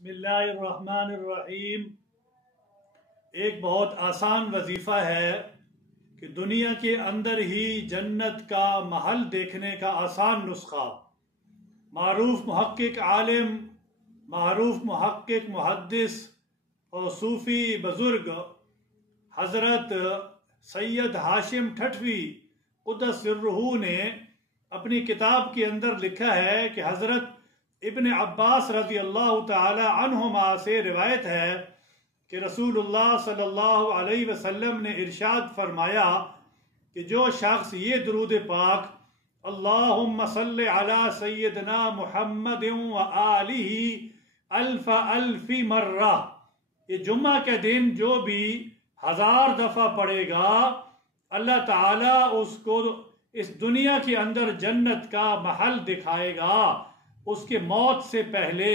بسم اللہ الرحمن الرحیم۔ ایک بہت آسان وظیفہ ہے کہ دنیا کے اندر ہی جنت کا محل دیکھنے کا آسان نسخہ معروف محقق عالم، معروف محقق محدث اور صوفی بزرگ حضرت سید ہاشم ٹھٹوی قدس سرہ نے اپنی کتاب کے اندر لکھا ہے کہ حضرت ابن عباس رضی اللہ تعالی عنہما سے روایت ہے کہ رسول اللہ صلی اللہ علیہ وسلم نے ارشاد فرمایا کہ جو شخص یہ درود پاک اللہم صلی علی سیدنا محمد و آلہ الف الف مرہ یہ جمعہ کے دن جو بھی 1000 دفعہ پڑھے گا، اللہ تعالیٰ اس کو اس دنیا کے اندر جنت کا محل دکھائے گا اس کے موت سے پہلے۔